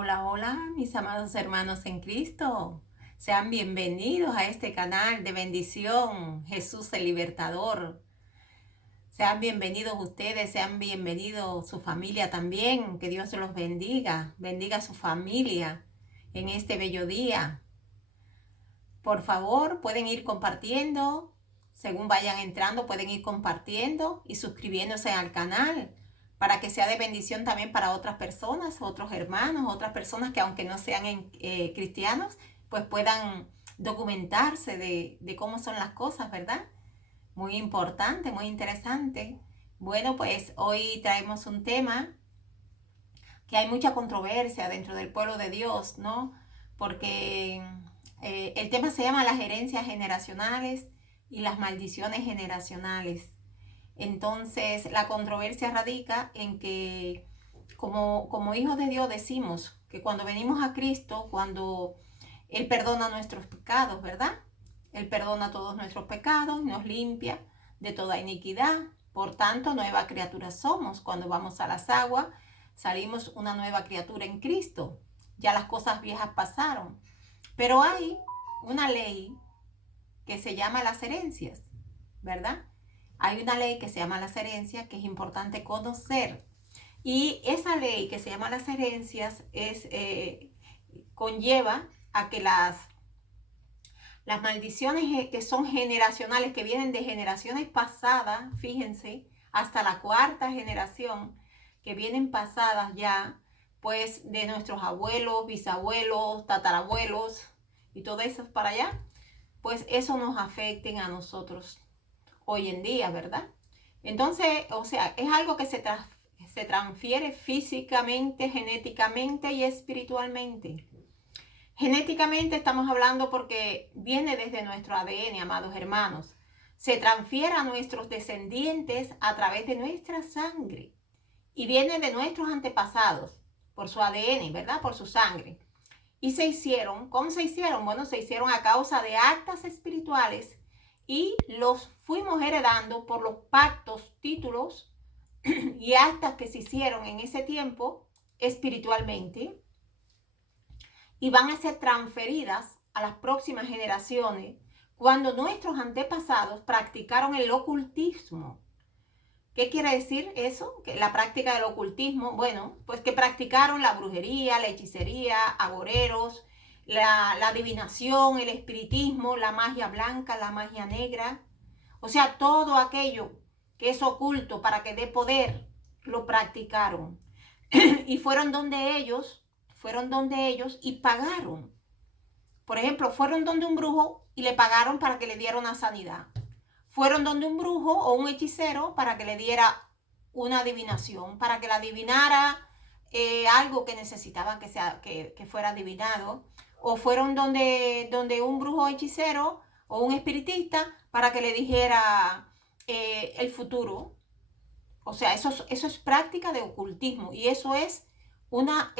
Hola, hola, mis amados hermanos en Cristo. Sean bienvenidos a este canal de bendición, Jesús el Libertador. Sean bienvenidos ustedes, sean bienvenidos su familia también. Que Dios los bendiga, bendiga a su familia en este bello día. Por favor, pueden ir compartiendo. Según vayan entrando, pueden ir compartiendo y suscribiéndose al canal para que sea de bendición también para otras personas, otros hermanos, otras personas que aunque no sean cristianos, pues puedan documentarse de cómo son las cosas, ¿verdad? Muy importante, muy interesante. Bueno, pues hoy traemos un tema que hay mucha controversia dentro del pueblo de Dios, ¿no? Porque el tema se llama las herencias generacionales y las maldiciones generacionales. Entonces, la controversia radica en que como hijos de Dios decimos que cuando venimos a Cristo, cuando Él perdona nuestros pecados, ¿verdad? Él perdona todos nuestros pecados, nos limpia de toda iniquidad. Por tanto, nueva criatura somos. Cuando vamos a las aguas, salimos una nueva criatura en Cristo. Ya las cosas viejas pasaron. Pero hay una ley que se llama las herencias, ¿verdad? Hay una ley que se llama las herencias que es importante conocer. Y esa ley que se llama las herencias conlleva a que las maldiciones que son generacionales, que vienen de generaciones pasadas, fíjense, hasta la cuarta generación, que vienen pasadas ya, pues de nuestros abuelos, bisabuelos, tatarabuelos y todo eso para allá, pues eso nos afecten a nosotros hoy en día, ¿verdad? Entonces, o sea, es algo que se transfiere físicamente, genéticamente y espiritualmente. Genéticamente estamos hablando porque viene desde nuestro ADN, amados hermanos. Se transfiere a nuestros descendientes a través de nuestra sangre y viene de nuestros antepasados por su ADN, ¿verdad? Por su sangre. Y se hicieron, ¿cómo se hicieron? Bueno, se hicieron a causa de actas espirituales y los fuimos heredando por los pactos, títulos y actas que se hicieron en ese tiempo espiritualmente y van a ser transferidas a las próximas generaciones cuando nuestros antepasados practicaron el ocultismo. ¿Qué quiere decir eso? Que la práctica del ocultismo, bueno, pues que practicaron la brujería, la hechicería, agoreros, la adivinación, el espiritismo, la magia blanca, la magia negra. O sea, todo aquello que es oculto para que dé poder, lo practicaron. Y fueron donde ellos y pagaron. Por ejemplo, fueron donde un brujo y le pagaron para que le diera una sanidad. Fueron donde un brujo o un hechicero para que le diera una adivinación, para que le adivinara algo que necesitaban que fuera adivinado. O fueron donde un brujo o hechicero o un espiritista para que le dijera el futuro. O sea, eso es práctica de ocultismo y eso es una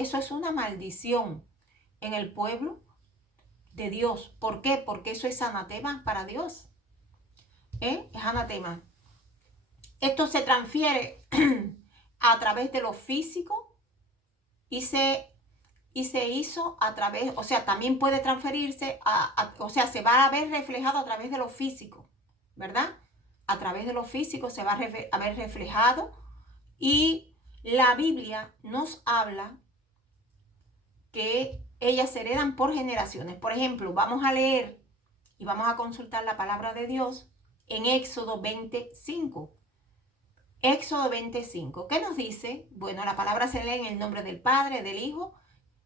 maldición en el pueblo de Dios. ¿Por qué? Porque eso es anatema para Dios. Es anatema. Esto se transfiere a través de lo físico y se hizo a través, o sea, también puede transferirse, o sea, se va a ver reflejado a través de lo físico, ¿verdad? A través de lo físico se va a ver reflejado y la Biblia nos habla que ellas se heredan por generaciones. Por ejemplo, vamos a leer y vamos a consultar la palabra de Dios en Éxodo 25. Éxodo 25. ¿Qué nos dice? Bueno, la palabra se lee en el nombre del Padre, del Hijo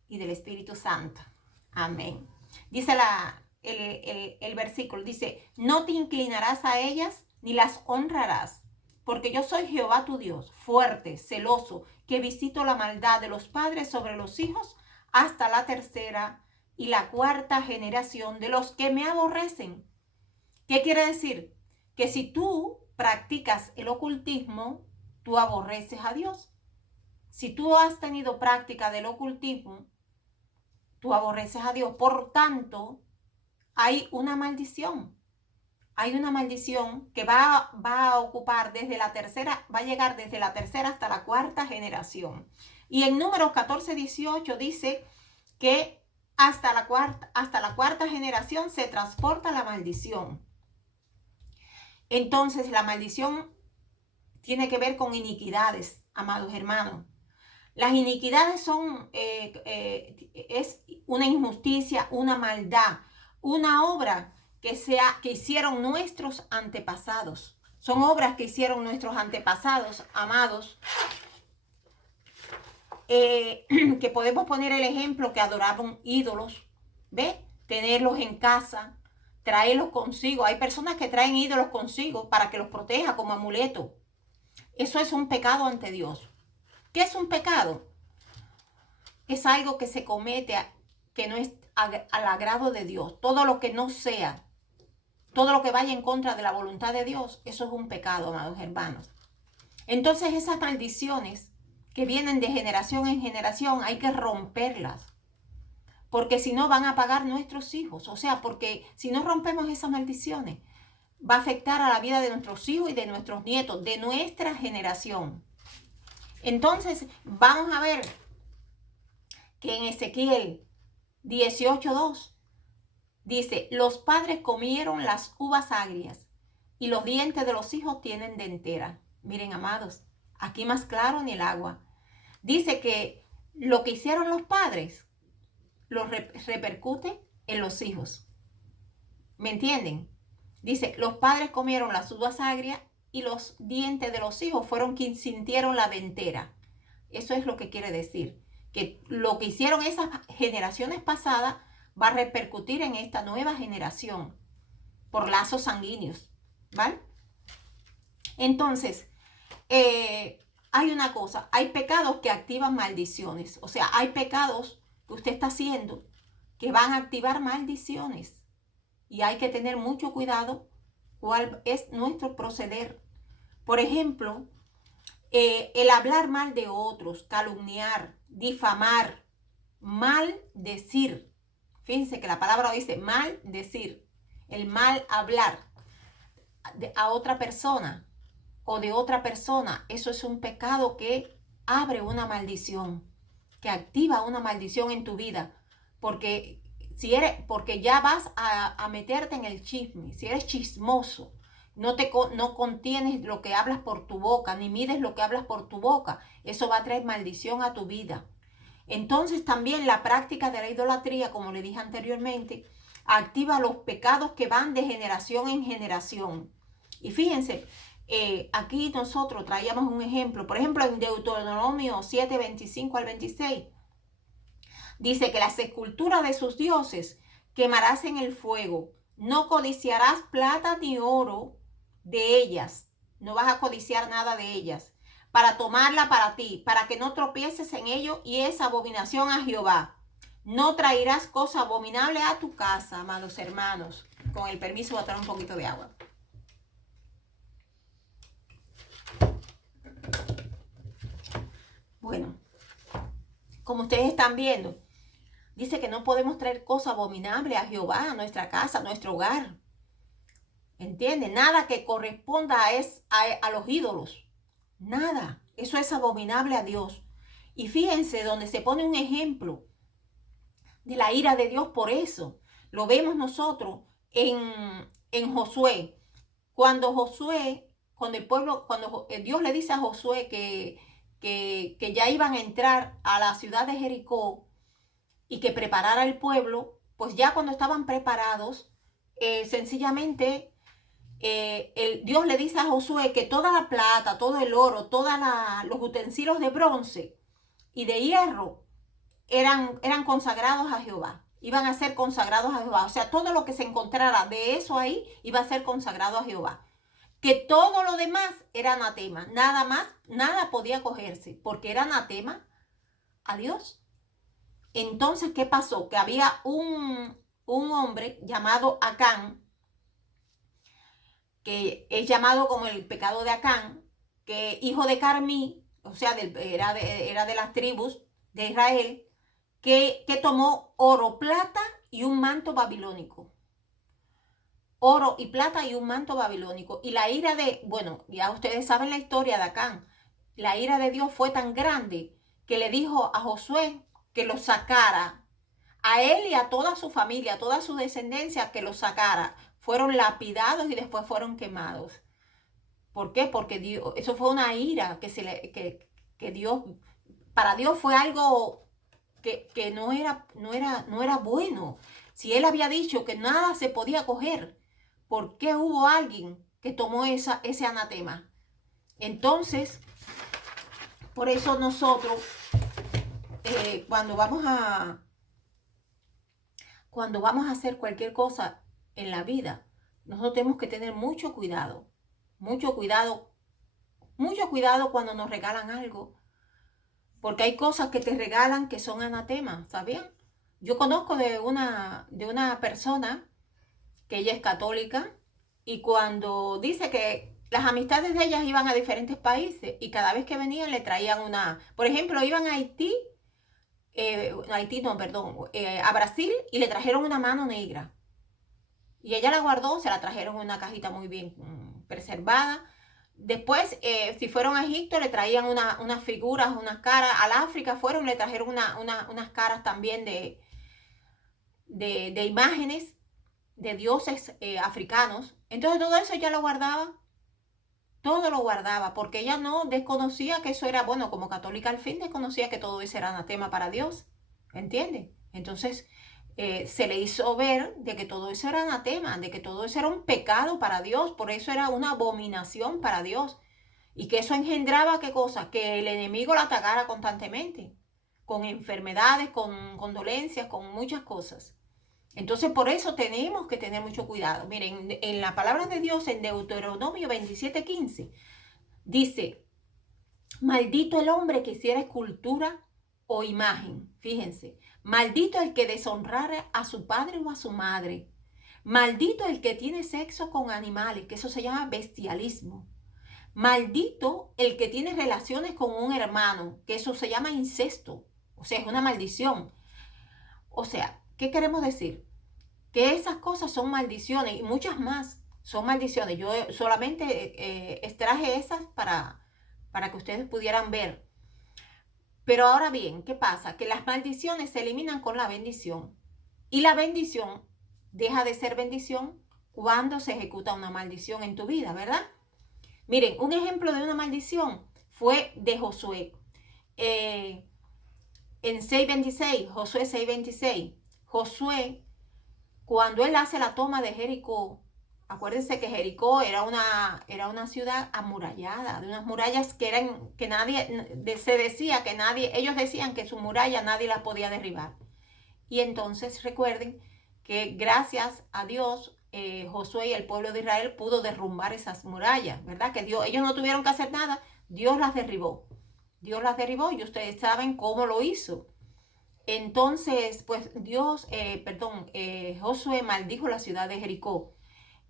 y del Espíritu Santo. Amén. Dice el versículo, dice, no te inclinarás a ellas ni las honrarás, porque yo soy Jehová tu Dios, fuerte, celoso, que visito la maldad de los padres sobre los hijos hasta la tercera y la cuarta generación de los que me aborrecen. ¿Qué quiere decir? Que si tú practicas el ocultismo, tú aborreces a Dios. Si tú has tenido práctica del ocultismo, tú aborreces a Dios. Por tanto, hay una maldición. hay una maldición que va a ocupar desde la tercera, va a llegar desde la tercera hasta la cuarta generación. Y en Números 14:18 dice que hasta la cuarta generación se transporta la maldición. Entonces la maldición tiene que ver con iniquidades, amados hermanos. Las iniquidades es una injusticia, una maldad, una obra que hicieron nuestros antepasados. Son obras que hicieron nuestros antepasados, amados, que podemos poner el ejemplo que adoraban ídolos, ¿ve? Tenerlos en casa, traerlos consigo. Hay personas que traen ídolos consigo para que los proteja como amuleto. Eso es un pecado ante Dios. ¿Qué es un pecado? Es algo que se comete que no es al agrado de Dios. Todo lo que no sea, todo lo que vaya en contra de la voluntad de Dios, eso es un pecado, amados hermanos. Entonces esas maldiciones que vienen de generación en generación hay que romperlas. Porque si no van a pagar nuestros hijos. O sea, porque si no rompemos esas maldiciones, va a afectar a la vida de nuestros hijos y de nuestros nietos, de nuestra generación. Entonces, vamos a ver que en Ezequiel 18:2 dice, los padres comieron las uvas agrias y los dientes de los hijos tienen dentera. Miren, amados, aquí más claro ni el agua. Dice que lo que hicieron los padres lo repercute en los hijos. ¿Me entienden? Dice, los padres comieron las uvas agrias y los dientes de los hijos fueron quienes sintieron la dentera. Eso es lo que quiere decir. Que lo que hicieron esas generaciones pasadas va a repercutir en esta nueva generación por lazos sanguíneos, ¿vale? Entonces, hay una cosa, hay pecados que activan maldiciones. O sea, hay pecados que usted está haciendo que van a activar maldiciones. Y hay que tener mucho cuidado cuál es nuestro proceder. Por ejemplo, el hablar mal de otros, calumniar, difamar, maldecir. Fíjense que la palabra dice maldecir, el mal hablar a otra persona o de otra persona. Eso es un pecado que abre una maldición, que activa una maldición en tu vida. Porque ya vas a meterte en el chisme. Si eres chismoso, no contienes lo que hablas por tu boca, ni mides lo que hablas por tu boca, eso va a traer maldición a tu vida. Entonces también la práctica de la idolatría, como le dije anteriormente, activa los pecados que van de generación en generación. Y fíjense, aquí nosotros traíamos un ejemplo, por ejemplo en Deuteronomio 7:25-26, dice que las esculturas de sus dioses quemarás en el fuego. No codiciarás plata ni oro de ellas. No vas a codiciar nada de ellas. Para tomarla para ti, para que no tropieces en ello y es abominación a Jehová. No traerás cosa abominable a tu casa, amados hermanos. Con el permiso voy a traer un poquito de agua. Bueno, como ustedes están viendo, dice que no podemos traer cosa abominable a Jehová, a nuestra casa, a nuestro hogar. ¿Entienden? Nada que corresponda a los ídolos. Nada. Eso es abominable a Dios. Y fíjense donde se pone un ejemplo de la ira de Dios por eso. Lo vemos nosotros en Josué. Cuando Dios le dice a Josué que ya iban a entrar a la ciudad de Jericó y que preparara el pueblo, pues ya cuando estaban preparados, sencillamente Dios le dice a Josué que toda la plata, todo el oro, todos los utensilios de bronce y de hierro eran consagrados a Jehová. Iban a ser consagrados a Jehová. O sea, todo lo que se encontrara de eso ahí iba a ser consagrado a Jehová. Que todo lo demás era anatema. Nada más, nada podía cogerse porque era anatema a Dios. Entonces, ¿qué pasó? Que había un hombre llamado Acán, que es llamado como el pecado de Acán, que hijo de Carmí, o sea, era de las tribus de Israel, que tomó oro, plata y un manto babilónico. oro y plata y un manto babilónico. Y la ira bueno, ya ustedes saben la historia de Acán. La ira de Dios fue tan grande que le dijo a Josué que lo sacara. A él y a toda su familia, a toda su descendencia, que lo sacara. Fueron lapidados y después fueron quemados. ¿Por qué? Porque Dios, eso fue una ira que Dios, para Dios fue algo que no era bueno. Si él había dicho que nada se podía coger, ¿por qué hubo alguien que tomó ese anatema? Entonces, por eso nosotros, cuando vamos a hacer cualquier cosa en la vida, nosotros tenemos que tener mucho cuidado cuando nos regalan algo, porque hay cosas que te regalan que son anatemas, ¿sabían? Yo conozco de una persona que ella es católica y cuando dice que las amistades de ellas iban a diferentes países y cada vez que venían le traían por ejemplo, iban a Haití, a Brasil y le trajeron una mano negra. Y ella la guardó, se la trajeron en una cajita muy bien preservada. Después, si fueron a Egipto, le traían unas figuras, unas caras. Al África fueron, le trajeron unas caras también de imágenes de dioses africanos. Entonces todo eso ella lo guardaba. Todo lo guardaba, porque ella no desconocía que eso era, bueno, como católica al fin, desconocía que todo eso era anatema para Dios. ¿Entiendes? Entonces, se le hizo ver de que todo eso era anatema, de que todo eso era un pecado para Dios, por eso era una abominación para Dios. Y que eso engendraba, ¿qué cosa? Que el enemigo la atacara constantemente, con enfermedades, con dolencias, con muchas cosas. Entonces, por eso tenemos que tener mucho cuidado. Miren, en la palabra de Dios, en Deuteronomio 27:15, dice, maldito el hombre que hiciera escultura o imagen. Fíjense, maldito el que deshonrara a su padre o a su madre. Maldito el que tiene sexo con animales, que eso se llama bestialismo. Maldito el que tiene relaciones con un hermano, que eso se llama incesto. O sea, es una maldición. O sea, ¿qué queremos decir? Que esas cosas son maldiciones y muchas más son maldiciones. Yo solamente extraje esas para que ustedes pudieran ver. Pero ahora bien, ¿qué pasa? Que las maldiciones se eliminan con la bendición. Y la bendición deja de ser bendición cuando se ejecuta una maldición en tu vida, ¿verdad? Miren, un ejemplo de una maldición fue de Josué. En 6:26, Josué 6:26, Josué, cuando él hace la toma de Jericó, acuérdense que Jericó era una ciudad amurallada, de unas murallas que nadie, se decía que nadie, ellos decían que su muralla nadie la podía derribar. Y entonces recuerden que gracias a Dios, Josué y el pueblo de Israel pudo derrumbar esas murallas, ¿verdad? Que ellos no tuvieron que hacer nada, Dios las derribó. Dios las derribó y ustedes saben cómo lo hizo. Entonces, pues Josué maldijo la ciudad de Jericó.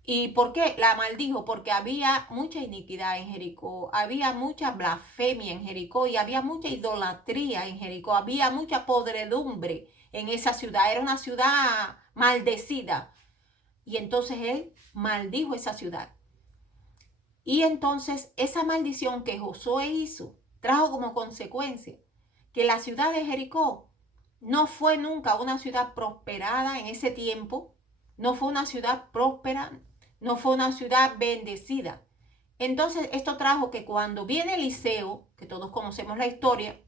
¿Y por qué la maldijo? Porque había mucha iniquidad en Jericó, había mucha blasfemia en Jericó y había mucha idolatría en Jericó, había mucha podredumbre en esa ciudad, era una ciudad maldecida. Y entonces él maldijo esa ciudad. Y entonces esa maldición que Josué hizo trajo como consecuencia que la ciudad de Jericó no fue nunca una ciudad prosperada en ese tiempo, no fue una ciudad próspera, no fue una ciudad bendecida. Entonces esto trajo que cuando viene Eliseo, que todos conocemos la historia,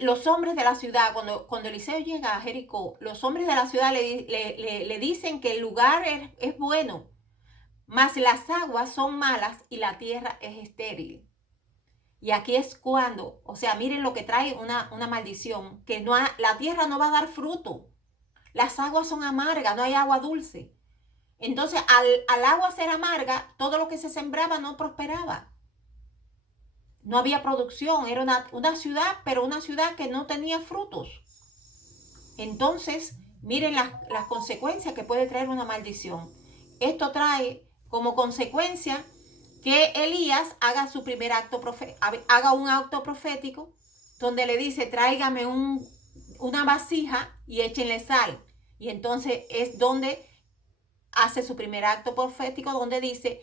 los hombres de la ciudad, cuando Eliseo llega a Jericó, los hombres de la ciudad le dicen que el lugar es bueno, mas las aguas son malas y la tierra es estéril. Y aquí es cuando, o sea, miren lo que trae una maldición, que la tierra no va a dar fruto. Las aguas son amargas, no hay agua dulce. Entonces, al agua ser amarga, todo lo que se sembraba no prosperaba. No había producción, era una ciudad, pero una ciudad que no tenía frutos. Entonces, miren las consecuencias que puede traer una maldición. Esto trae como consecuencia que Elías haga su primer haga un acto profético donde le dice, tráigame una vasija y échenle sal. Y entonces es donde hace su primer acto profético donde dice,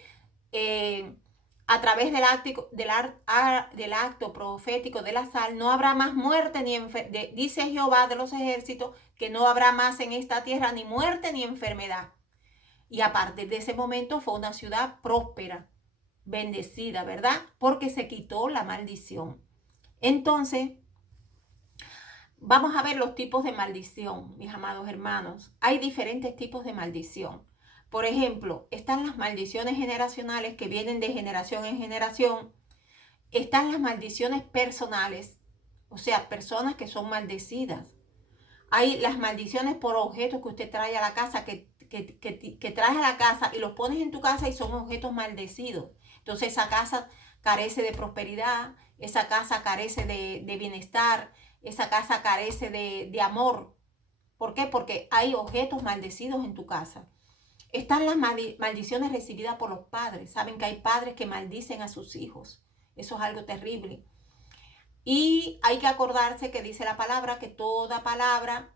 a través del acto profético de la sal, no habrá más muerte ni enfermedad. Dice Jehová de los ejércitos que no habrá más en esta tierra ni muerte ni enfermedad. Y a partir de ese momento fue una ciudad próspera, bendecida, ¿verdad? Porque se quitó la maldición. Entonces, vamos a ver los tipos de maldición, mis amados hermanos. Hay diferentes tipos de maldición. Por ejemplo, están las maldiciones generacionales que vienen de generación en generación. Están las maldiciones personales, o sea, personas que son maldecidas. Hay las maldiciones por objetos que usted trae a la casa, que traes a la casa y los pones en tu casa y son objetos maldecidos. Entonces esa casa carece de prosperidad, esa casa carece de bienestar, esa casa carece de amor. ¿Por qué? Porque hay objetos maldecidos en tu casa. Están las maldiciones recibidas por los padres. Saben que hay padres que maldicen a sus hijos. Eso es algo terrible. Y hay que acordarse que dice la palabra, que toda palabra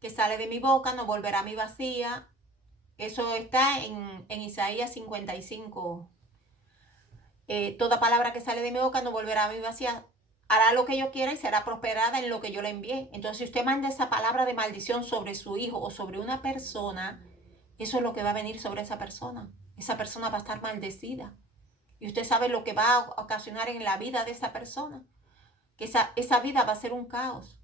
que sale de mi boca no volverá a mi vacía. Eso está en Isaías 55. Toda palabra que sale de mi boca no volverá a mi vacía. Hará lo que yo quiera y será prosperada en lo que yo le envié. Entonces, si usted manda esa palabra de maldición sobre su hijo o sobre una persona, eso es lo que va a venir sobre esa persona. Esa persona va a estar maldecida. Y usted sabe lo que va a ocasionar en la vida de esa persona. Que esa vida va a ser un caos.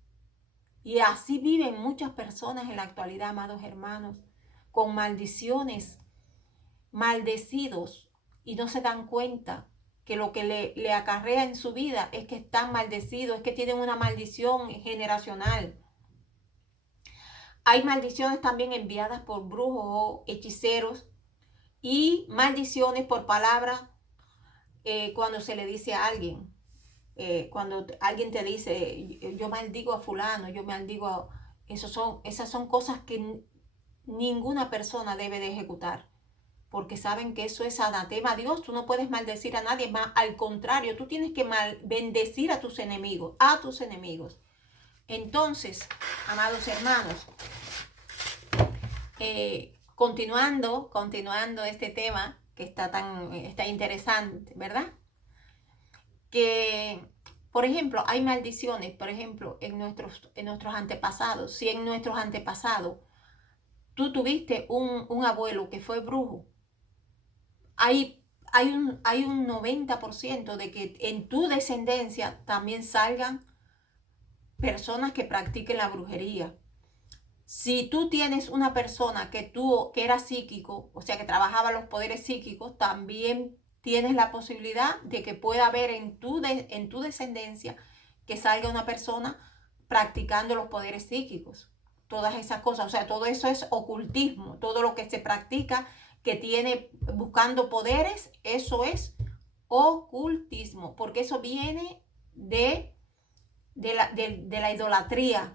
Y así viven muchas personas en la actualidad, amados hermanos, con maldiciones, maldecidos, y no se dan cuenta que lo que le acarrea en su vida es que están maldecidos, es que tienen una maldición generacional. Hay maldiciones también enviadas por brujos o hechiceros y maldiciones por palabras cuando se le dice a alguien. Cuando alguien te dice, yo maldigo a fulano, yo maldigo a... Esas son cosas que ninguna persona debe de ejecutar, porque saben que eso es anatema a Dios. Tú no puedes maldecir a nadie más, al contrario, tú tienes que bendecir a tus enemigos, Entonces, amados hermanos, continuando este tema que está interesante, ¿verdad? Que, por ejemplo, hay maldiciones, por ejemplo, en nuestros antepasados. Si en nuestros antepasados tú tuviste un abuelo que fue brujo, hay un 90% de que en tu descendencia también salgan personas que practiquen la brujería. Si tú tienes una persona que era psíquico, o sea, que trabajaba los poderes psíquicos, también tienes la posibilidad de que pueda haber en tu descendencia que salga una persona practicando los poderes psíquicos. Todas esas cosas, o sea, todo eso es ocultismo. Todo lo que se practica que tiene buscando poderes, eso es ocultismo, porque eso viene de la idolatría,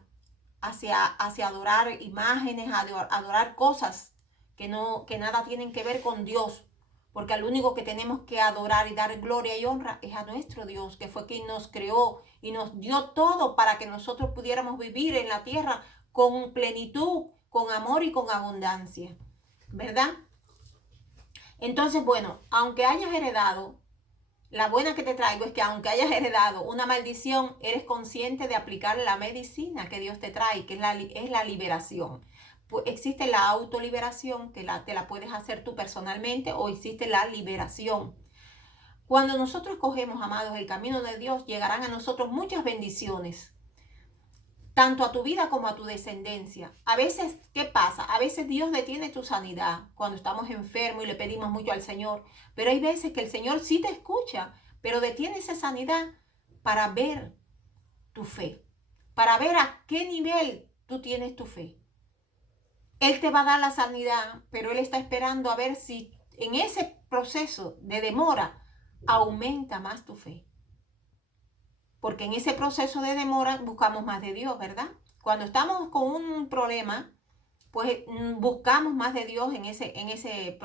hacia adorar imágenes, adorar cosas que nada tienen que ver con Dios, porque al único que tenemos que adorar y dar gloria y honra es a nuestro Dios, que fue quien nos creó y nos dio todo para que nosotros pudiéramos vivir en la tierra con plenitud, con amor y con abundancia, ¿verdad? Entonces, bueno, aunque hayas heredado, la buena que te traigo es que aunque hayas heredado una maldición, eres consciente de aplicar la medicina que Dios te trae, que es la liberación. Pues existe la autoliberación, que te la puedes hacer tú personalmente, o existe la liberación. Cuando nosotros cogemos, amados, el camino de Dios, llegarán a nosotros muchas bendiciones, tanto a tu vida como a tu descendencia. A veces, ¿qué pasa? A veces Dios detiene tu sanidad cuando estamos enfermos y le pedimos mucho al Señor. Pero hay veces que el Señor sí te escucha, pero detiene esa sanidad para ver tu fe, para ver a qué nivel tú tienes tu fe. Él te va a dar la sanidad, pero Él está esperando a ver si en ese proceso de demora aumenta más tu fe. Porque en ese proceso de demora buscamos más de Dios, ¿verdad? Cuando estamos con un problema, pues buscamos más de Dios en ese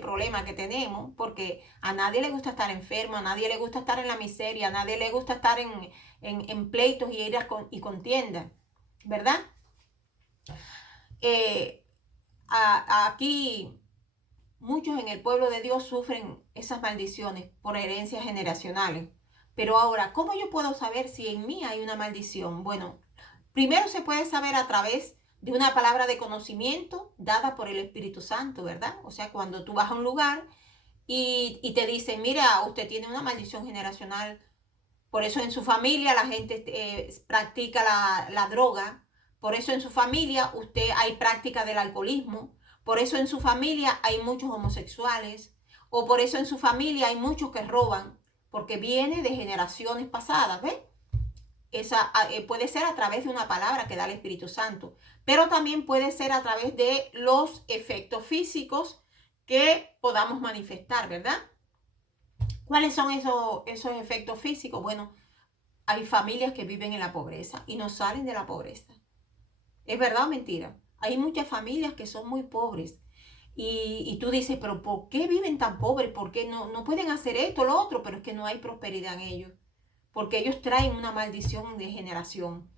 problema que tenemos, porque a nadie le gusta estar enfermo, a nadie le gusta estar en la miseria, a nadie le gusta estar en pleitos y iras y contiendas, ¿verdad? Aquí muchos en el pueblo de Dios sufren esas maldiciones por herencias generacionales. Pero ahora, ¿cómo yo puedo saber si en mí hay una maldición? Bueno, primero se puede saber a través de una palabra de conocimiento dada por el Espíritu Santo, ¿verdad? O sea, cuando tú vas a un lugar y te dicen, mira, usted tiene una maldición generacional, por eso en su familia la gente practica la droga, por eso en su familia usted hay práctica del alcoholismo, por eso en su familia hay muchos homosexuales, o por eso en su familia hay muchos que roban, porque viene de generaciones pasadas, ¿ves? Puede ser a través de una palabra que da el Espíritu Santo, pero también puede ser a través de los efectos físicos que podamos manifestar, ¿verdad? ¿Cuáles son esos efectos físicos? Bueno, hay familias que viven en la pobreza y no salen de la pobreza. ¿Es verdad o mentira? Hay muchas familias que son muy pobres. Y tú dices, pero ¿por qué viven tan pobres? ¿Por qué no pueden hacer esto o lo otro? Pero es que no hay prosperidad en ellos. Porque ellos traen una maldición de generación.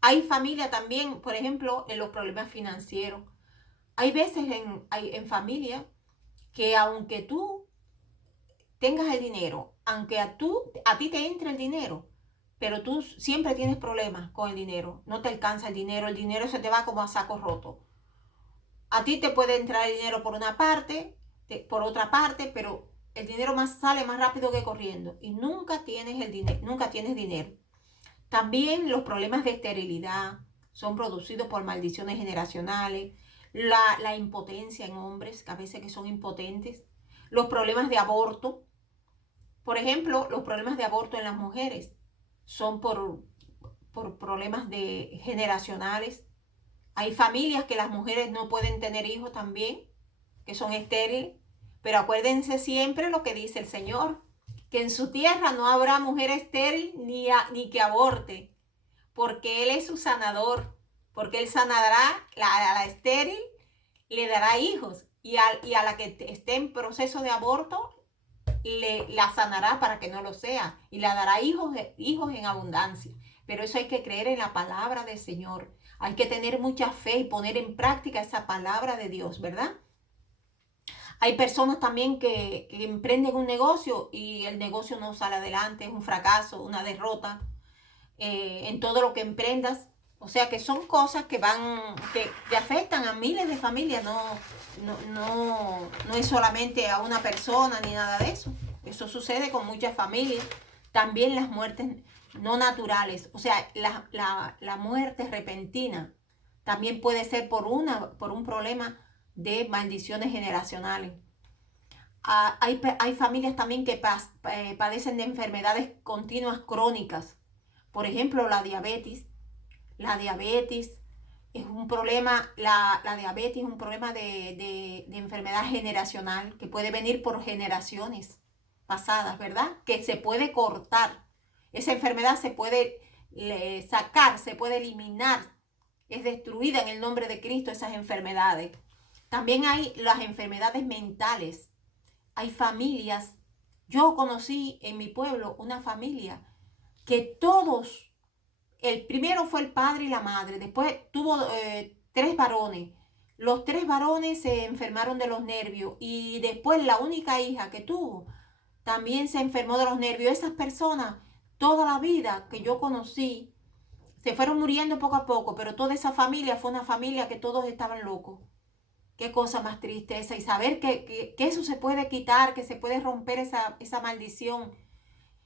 Hay familia también, por ejemplo, en los problemas financieros. Hay veces en familia que aunque tú tengas el dinero, aunque a ti te entre el dinero, pero tú siempre tienes problemas con el dinero, no te alcanza el dinero se te va como a saco roto. A ti te puede entrar el dinero por una parte, por otra parte, pero el dinero sale más rápido que corriendo y nunca tienes dinero. También los problemas de esterilidad son producidos por maldiciones generacionales, la impotencia en hombres, que a veces que son impotentes, los problemas de aborto. Por ejemplo, los problemas de aborto en las mujeres son por problemas generacionales. Hay familias que las mujeres no pueden tener hijos también, que son estériles. Pero acuérdense siempre lo que dice el Señor, que en su tierra no habrá mujer estéril ni que aborte, porque Él es su sanador, porque Él sanará a la estéril y le dará hijos. Y a la que esté en proceso de aborto, la sanará para que no lo sea y le dará hijos en abundancia. Pero eso hay que creer en la palabra del Señor. Hay que tener mucha fe y poner en práctica esa palabra de Dios, ¿verdad? Hay personas también que emprenden un negocio y el negocio no sale adelante, es un fracaso, una derrota en todo lo que emprendas. O sea que son cosas que afectan a miles de familias, no es solamente a una persona ni nada de eso. Eso sucede con muchas familias. También las muertes no naturales, o sea, la muerte repentina también puede ser por un problema de maldiciones generacionales. Hay familias también que padecen de enfermedades continuas crónicas. Por ejemplo, la diabetes. La diabetes es un problema, la diabetes es un problema de enfermedad generacional que puede venir por generaciones pasadas, ¿verdad? Que se puede cortar. Esa enfermedad se puede sacar, se puede eliminar. Es destruida en el nombre de Cristo esas enfermedades. También hay las enfermedades mentales. Hay familias. Yo conocí en mi pueblo una familia que todos, el primero fue el padre y la madre, después tuvo 3 varones. Los 3 varones se enfermaron de los nervios y después la única hija que tuvo también se enfermó de los nervios. Esas personas, toda la vida que yo conocí, se fueron muriendo poco a poco, pero toda esa familia fue una familia que todos estaban locos. Qué cosa más triste esa. Y saber que eso se puede quitar, que se puede romper esa maldición.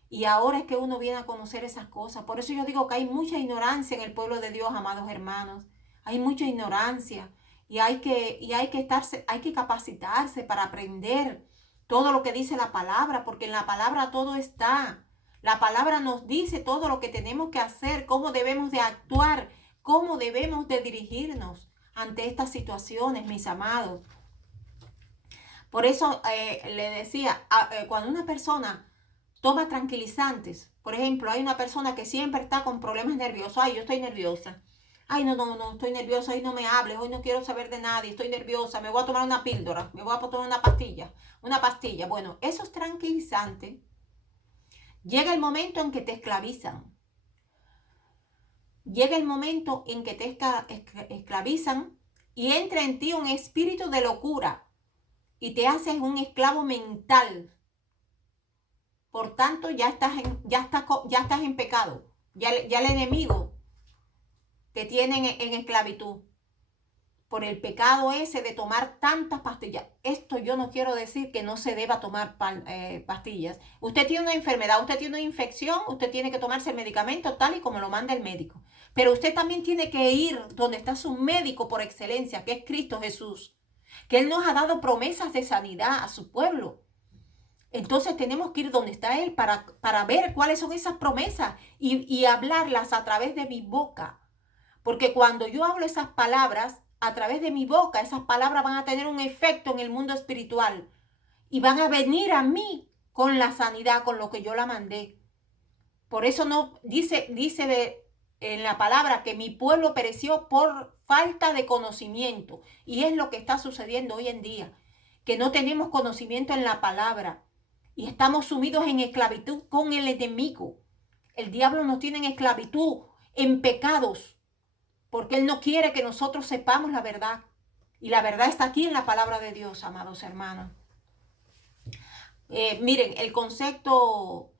Y ahora es que uno viene a conocer esas cosas. Por eso yo digo que hay mucha ignorancia en el pueblo de Dios, amados hermanos. Hay mucha ignorancia. Y hay que capacitarse para aprender todo lo que dice la palabra, porque en la palabra todo está. La palabra nos dice todo lo que tenemos que hacer, cómo debemos de actuar, cómo debemos de dirigirnos ante estas situaciones, mis amados. Por eso le decía, cuando una persona toma tranquilizantes, por ejemplo, hay una persona que siempre está con problemas nerviosos, ay, yo estoy nerviosa, ay, no, estoy nerviosa, hoy no me hables, hoy no quiero saber de nadie, estoy nerviosa, me voy a tomar una píldora, me voy a tomar una pastilla. Bueno, esos tranquilizantes, llega el momento en que te esclavizan. Llega el momento en que te esclavizan y entra en ti un espíritu de locura y te haces un esclavo mental. Por tanto, ya estás en pecado. Ya el enemigo te tiene en esclavitud por el pecado ese de tomar tantas pastillas. Esto yo no quiero decir que no se deba tomar pastillas. Usted tiene una enfermedad, usted tiene una infección, usted tiene que tomarse el medicamento tal y como lo manda el médico. Pero usted también tiene que ir donde está su médico por excelencia, que es Cristo Jesús, que Él nos ha dado promesas de sanidad a su pueblo. Entonces tenemos que ir donde está Él para ver cuáles son esas promesas y hablarlas a través de mi boca. Porque cuando yo hablo esas palabras, a través de mi boca, esas palabras van a tener un efecto en el mundo espiritual. Y van a venir a mí con la sanidad, con lo que yo la mandé. Por eso no dice en la palabra que mi pueblo pereció por falta de conocimiento. Y es lo que está sucediendo hoy en día. Que no tenemos conocimiento en la palabra. Y estamos sumidos en esclavitud con el enemigo. El diablo nos tiene en esclavitud, en pecados, porque Él no quiere que nosotros sepamos la verdad. Y la verdad está aquí en la palabra de Dios, amados hermanos. Miren, el concepto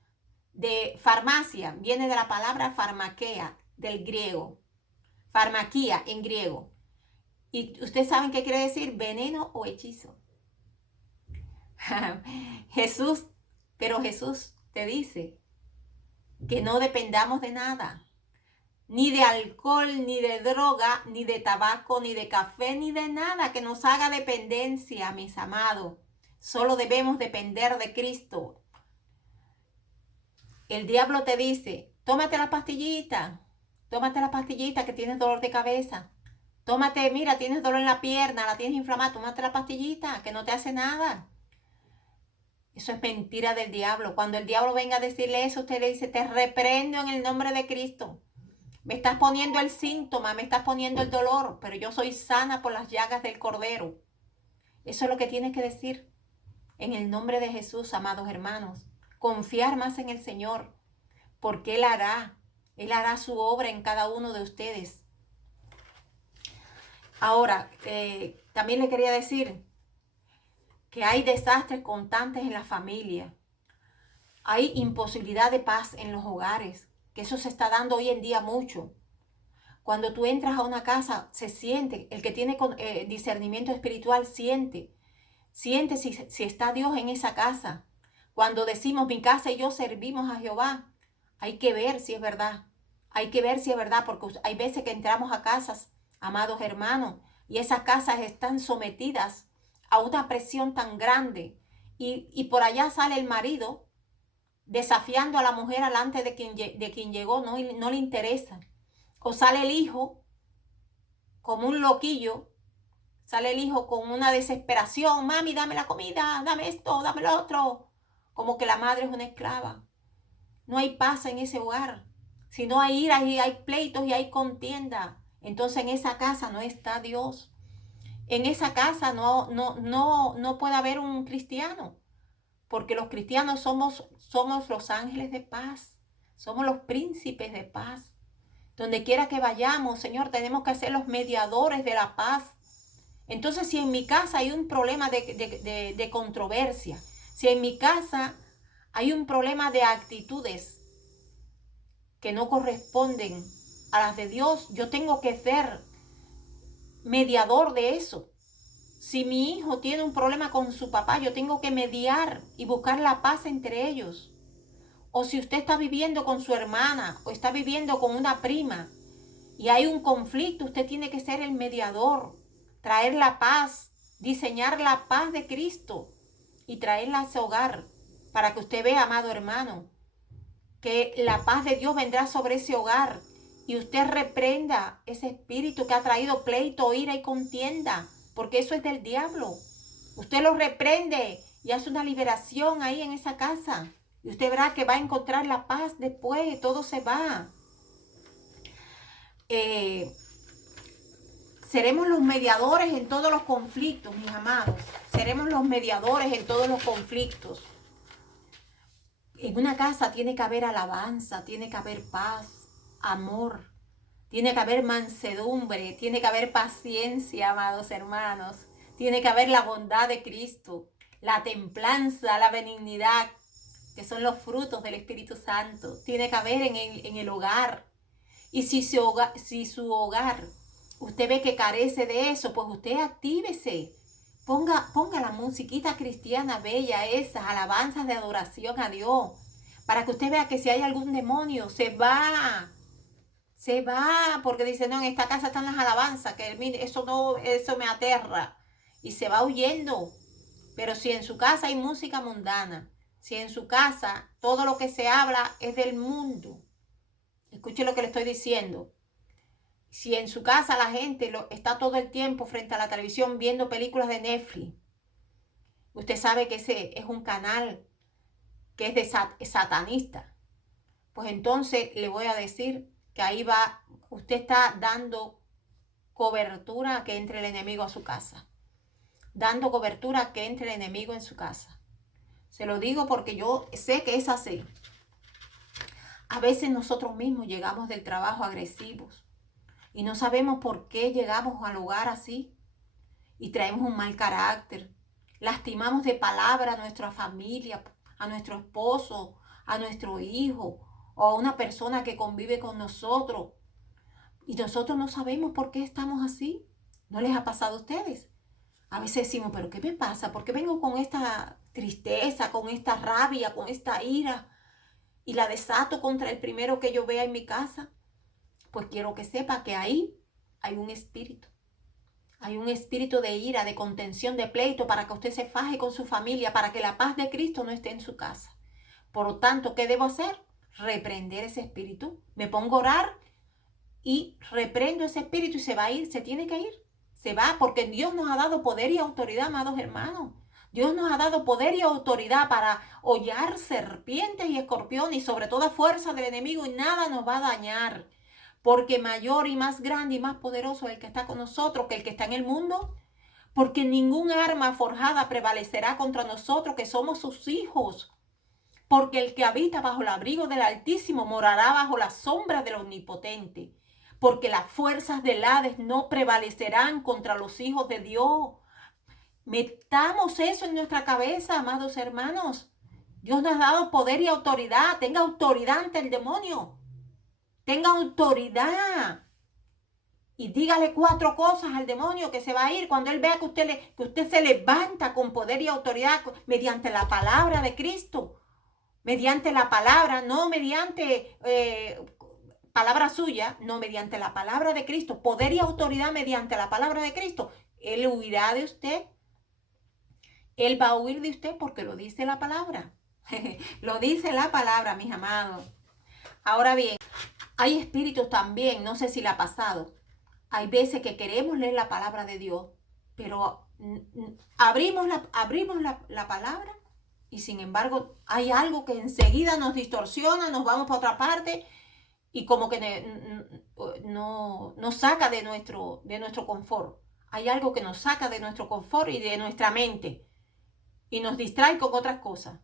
de farmacia viene de la palabra farmaquea, del griego. Farmaquía en griego. Y ustedes saben qué quiere decir veneno o hechizo. Pero Jesús te dice que no dependamos de nada, ni de alcohol, ni de droga, ni de tabaco, ni de café, ni de nada que nos haga dependencia, mis amados. Solo debemos depender de Cristo. El diablo te dice, tómate la pastillita que tienes dolor de cabeza. Tómate, mira, tienes dolor en la pierna, la tienes inflamada, tómate la pastillita que no te hace nada. Eso es mentira del diablo. Cuando el diablo venga a decirle eso, usted le dice, te reprendo en el nombre de Cristo. Me estás poniendo el síntoma, me estás poniendo el dolor, pero yo soy sana por las llagas del Cordero. Eso es lo que tienes que decir en el nombre de Jesús, amados hermanos. Confiar más en el Señor, porque Él hará su obra en cada uno de ustedes. Ahora, también le quería decir que hay desastres constantes en la familia. Hay imposibilidad de paz en los hogares, que eso se está dando hoy en día mucho. Cuando tú entras a una casa, se siente, el que tiene discernimiento espiritual siente si está Dios en esa casa. Cuando decimos mi casa y yo servimos a Jehová, hay que ver si es verdad. Hay que ver si es verdad, porque hay veces que entramos a casas, amados hermanos, y esas casas están sometidas a una presión tan grande. Y por allá sale el marido desafiando a la mujer delante de quien llegó, no le interesa. O sale el hijo como un loquillo, sale el hijo con una desesperación, mami, dame la comida, dame esto, dame lo otro, como que la madre es una esclava. No hay paz en ese hogar. Si no hay ira y hay pleitos y hay contienda, entonces en esa casa no está Dios. En esa casa no puede haber un cristiano, porque los cristianos somos los ángeles de paz, somos los príncipes de paz. Donde quiera que vayamos, Señor, tenemos que ser los mediadores de la paz. Entonces, si en mi casa hay un problema de controversia, si en mi casa hay un problema de actitudes que no corresponden a las de Dios, yo tengo que ser mediador de eso. Si mi hijo tiene un problema con su papá, yo tengo que mediar y buscar la paz entre ellos. O si usted está viviendo con su hermana o está viviendo con una prima y hay un conflicto, usted tiene que ser el mediador, traer la paz, diseñar la paz de Cristo y traerla a ese hogar para que usted vea, amado hermano, que la paz de Dios vendrá sobre ese hogar y usted reprenda ese espíritu que ha traído pleito, ira y contienda, porque eso es del diablo. Usted lo reprende y hace una liberación ahí en esa casa. Y usted verá que va a encontrar la paz después, todo se va. Seremos los mediadores en todos los conflictos, mis amados. Seremos los mediadores en todos los conflictos. En una casa tiene que haber alabanza, tiene que haber paz, amor. Tiene que haber mansedumbre, tiene que haber paciencia, amados hermanos. Tiene que haber la bondad de Cristo, la templanza, la benignidad, que son los frutos del Espíritu Santo. Tiene que haber en el hogar. Y si su hogar usted ve que carece de eso, pues usted actívese. Ponga la musiquita cristiana bella, esas alabanzas de adoración a Dios, para que usted vea que si hay algún demonio, se va, porque dice, no, en esta casa están las alabanzas, que mire, eso no, eso me aterra, y se va huyendo. Pero si en su casa hay música mundana, si en su casa todo lo que se habla es del mundo, escuche lo que le estoy diciendo. Si en su casa la gente está todo el tiempo frente a la televisión viendo películas de Netflix, usted sabe que ese es un canal que es de satanista. Pues entonces le voy a decir que ahí va, usted está dando cobertura a que entre el enemigo a su casa. Dando cobertura a que entre el enemigo en su casa. Se lo digo porque yo sé que es así. A veces nosotros mismos llegamos del trabajo agresivos y no sabemos por qué llegamos al hogar así y traemos un mal carácter. Lastimamos de palabra a nuestra familia, a nuestro esposo, a nuestro hijo o a una persona que convive con nosotros. Y nosotros no sabemos por qué estamos así. ¿No les ha pasado a ustedes? A veces decimos, ¿pero qué me pasa? ¿Por qué vengo con esta tristeza, con esta rabia, con esta ira? Y la desato contra el primero que yo vea en mi casa. Pues quiero que sepa que ahí hay un espíritu. Hay un espíritu de ira, de contención, de pleito, para que usted se faje con su familia, para que la paz de Cristo no esté en su casa. Por lo tanto, ¿qué debo hacer? Reprender ese espíritu. Me pongo a orar y reprendo ese espíritu y se va a ir, se tiene que ir. Se va porque Dios nos ha dado poder y autoridad, amados hermanos. Dios nos ha dado poder y autoridad para hollar serpientes y escorpiones y sobre toda fuerza del enemigo y nada nos va a dañar. Porque mayor y más grande y más poderoso es el que está con nosotros que el que está en el mundo. Porque ningún arma forjada prevalecerá contra nosotros que somos sus hijos. Porque el que habita bajo el abrigo del Altísimo morará bajo la sombra del Omnipotente. Porque las fuerzas del Hades no prevalecerán contra los hijos de Dios. Metamos eso en nuestra cabeza, amados hermanos. Dios nos ha dado poder y autoridad. Tenga autoridad ante el demonio. Tenga autoridad. Y dígale 4 cosas al demonio que se va a ir cuando él vea que usted se levanta con poder y autoridad mediante la palabra de Cristo. Mediante la palabra, no mediante palabra suya, no mediante la palabra de Cristo. Poder y autoridad mediante la palabra de Cristo. Él huirá de usted. Él va a huir de usted porque lo dice la palabra. Lo dice la palabra, mis amados. Ahora bien, hay espíritus también, no sé si le ha pasado. Hay veces que queremos leer la palabra de Dios, pero abrimos la palabra y sin embargo hay algo que enseguida nos distorsiona, nos vamos para otra parte y como que nos saca de nuestro confort. Hay algo que nos saca de nuestro confort y de nuestra mente y nos distrae con otras cosas.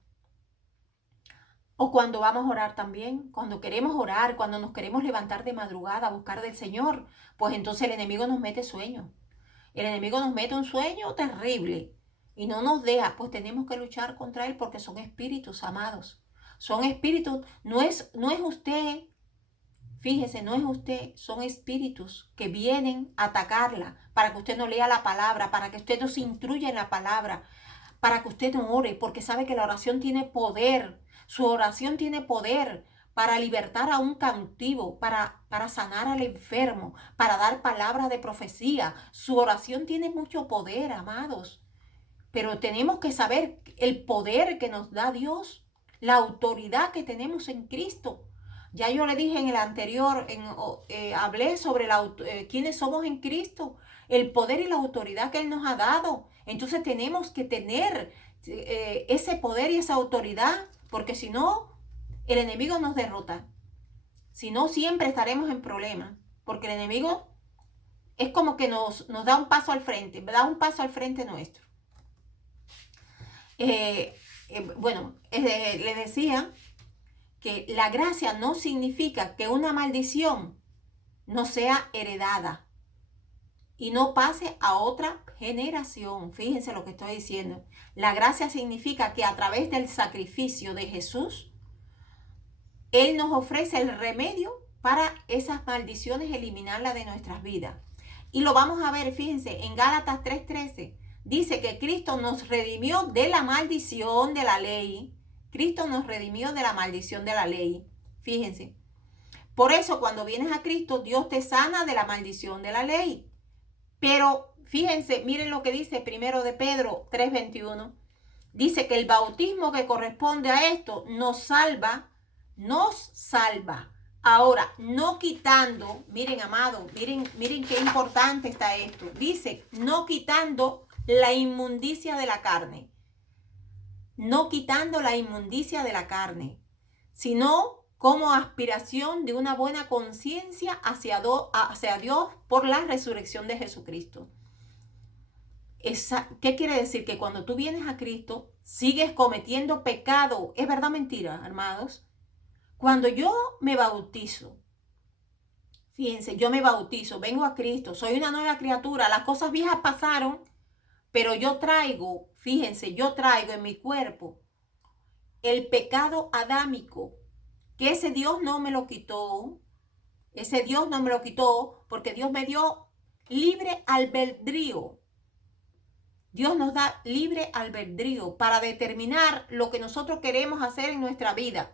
O cuando vamos a orar también, cuando queremos orar, cuando nos queremos levantar de madrugada a buscar del Señor, pues entonces el enemigo nos mete sueño. El enemigo nos mete un sueño terrible y no nos deja, pues tenemos que luchar contra él porque son espíritus, amados. Son espíritus, no es usted, fíjese, no es usted, son espíritus que vienen a atacarla para que usted no lea la palabra, para que usted no se instruya en la palabra, para que usted no ore, porque sabe que la oración tiene poder. Su oración tiene poder para libertar a un cautivo, para sanar al enfermo, para dar palabras de profecía. Su oración tiene mucho poder, amados. Pero tenemos que saber el poder que nos da Dios, la autoridad que tenemos en Cristo. Ya yo le dije en el anterior, hablé sobre quiénes somos en Cristo, el poder y la autoridad que Él nos ha dado. Entonces tenemos que tener ese poder y esa autoridad, porque si no, el enemigo nos derrota. Si no, siempre estaremos en problemas, porque el enemigo es como que nos da un paso al frente, da un paso al frente nuestro. Le decía que la gracia no significa que una maldición no sea heredada y no pase a otra generación. Fíjense lo que estoy diciendo. La gracia significa que a través del sacrificio de Jesús, Él nos ofrece el remedio para esas maldiciones, eliminarlas de nuestras vidas. Y lo vamos a ver, fíjense, en Gálatas 3:13. Dice que Cristo nos redimió de la maldición de la ley. Cristo nos redimió de la maldición de la ley. Fíjense. Por eso cuando vienes a Cristo, Dios te sana de la maldición de la ley. Pero fíjense, miren lo que dice primero de Pedro 3:21. Dice que el bautismo que corresponde a esto nos salva. Ahora, no quitando, miren amado, miren qué importante está esto. Dice, no quitando la inmundicia de la carne. No quitando la inmundicia de la carne, sino como aspiración de una buena conciencia hacia Dios por la resurrección de Jesucristo. ¿Qué quiere decir? Que cuando tú vienes a Cristo, sigues cometiendo pecado. ¿Es verdad o mentira, amados? Cuando yo me bautizo, fíjense, yo me bautizo, vengo a Cristo, soy una nueva criatura, las cosas viejas pasaron, pero yo traigo, fíjense, yo traigo en mi cuerpo el pecado adámico, que ese Dios no me lo quitó, porque Dios me dio libre albedrío. Dios nos da libre albedrío para determinar lo que nosotros queremos hacer en nuestra vida.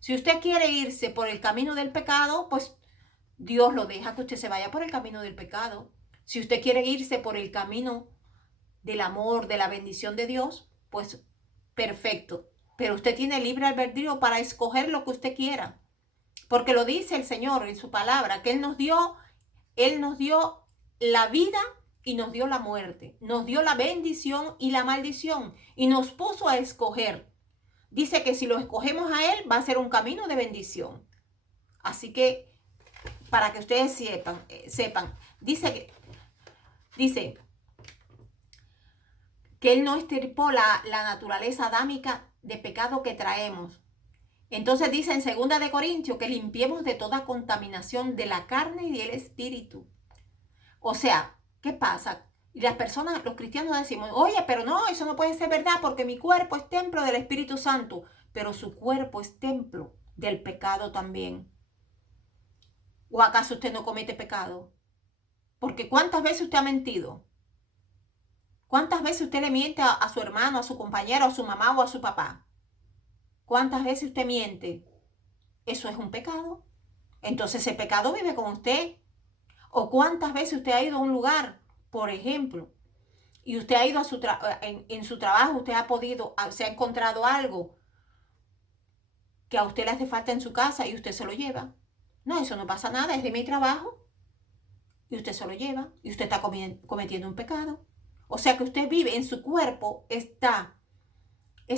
Si usted quiere irse por el camino del pecado, pues Dios lo deja que usted se vaya por el camino del pecado. Si usted quiere irse por el camino del amor, de la bendición de Dios, pues perfecto. Pero usted tiene libre albedrío para escoger lo que usted quiera. Porque lo dice el Señor en su palabra, que Él nos dio la vida y nos dio la muerte. Nos dio la bendición y la maldición. Y nos puso a escoger. Dice que si lo escogemos a Él, va a ser un camino de bendición. Así que, para que ustedes sepan, dice que Él no extirpó la naturaleza adámica de pecado que traemos. Entonces dice en 2 de Corintios que limpiemos de toda contaminación de la carne y del espíritu. O sea, ¿qué pasa? Y las personas, los cristianos decimos, oye, pero no, eso no puede ser verdad porque mi cuerpo es templo del Espíritu Santo, pero su cuerpo es templo del pecado también. ¿O acaso usted no comete pecado? Porque ¿cuántas veces usted ha mentido? ¿Cuántas veces usted le miente a su hermano, a su compañero, a su mamá o a su papá? ¿Cuántas veces usted miente? Eso es un pecado. Entonces ese pecado vive con usted. ¿O cuántas veces usted ha ido a un lugar, por ejemplo, y usted ha ido a en su trabajo, usted se ha encontrado algo que a usted le hace falta en su casa y usted se lo lleva? No, eso no pasa nada, es de mi trabajo. Y usted se lo lleva y usted está cometiendo un pecado. O sea que usted vive en su cuerpo, es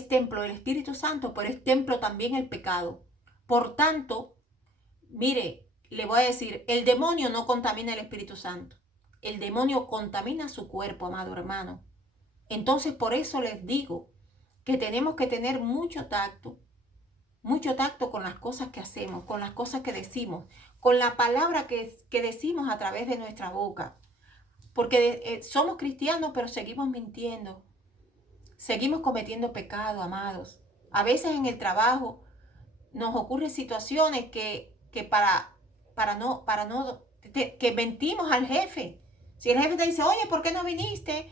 templo del Espíritu Santo, pero es templo también el pecado. Por tanto, mire, le voy a decir, el demonio no contamina el Espíritu Santo. El demonio contamina su cuerpo, amado hermano. Entonces, por eso les digo que tenemos que tener mucho tacto con las cosas que hacemos, con las cosas que decimos, con la palabra que decimos a través de nuestra boca. Porque somos cristianos, pero seguimos mintiendo. Seguimos cometiendo pecado, amados. A veces en el trabajo nos ocurren situaciones que que mentimos al jefe. Si el jefe te dice, oye, ¿por qué no viniste?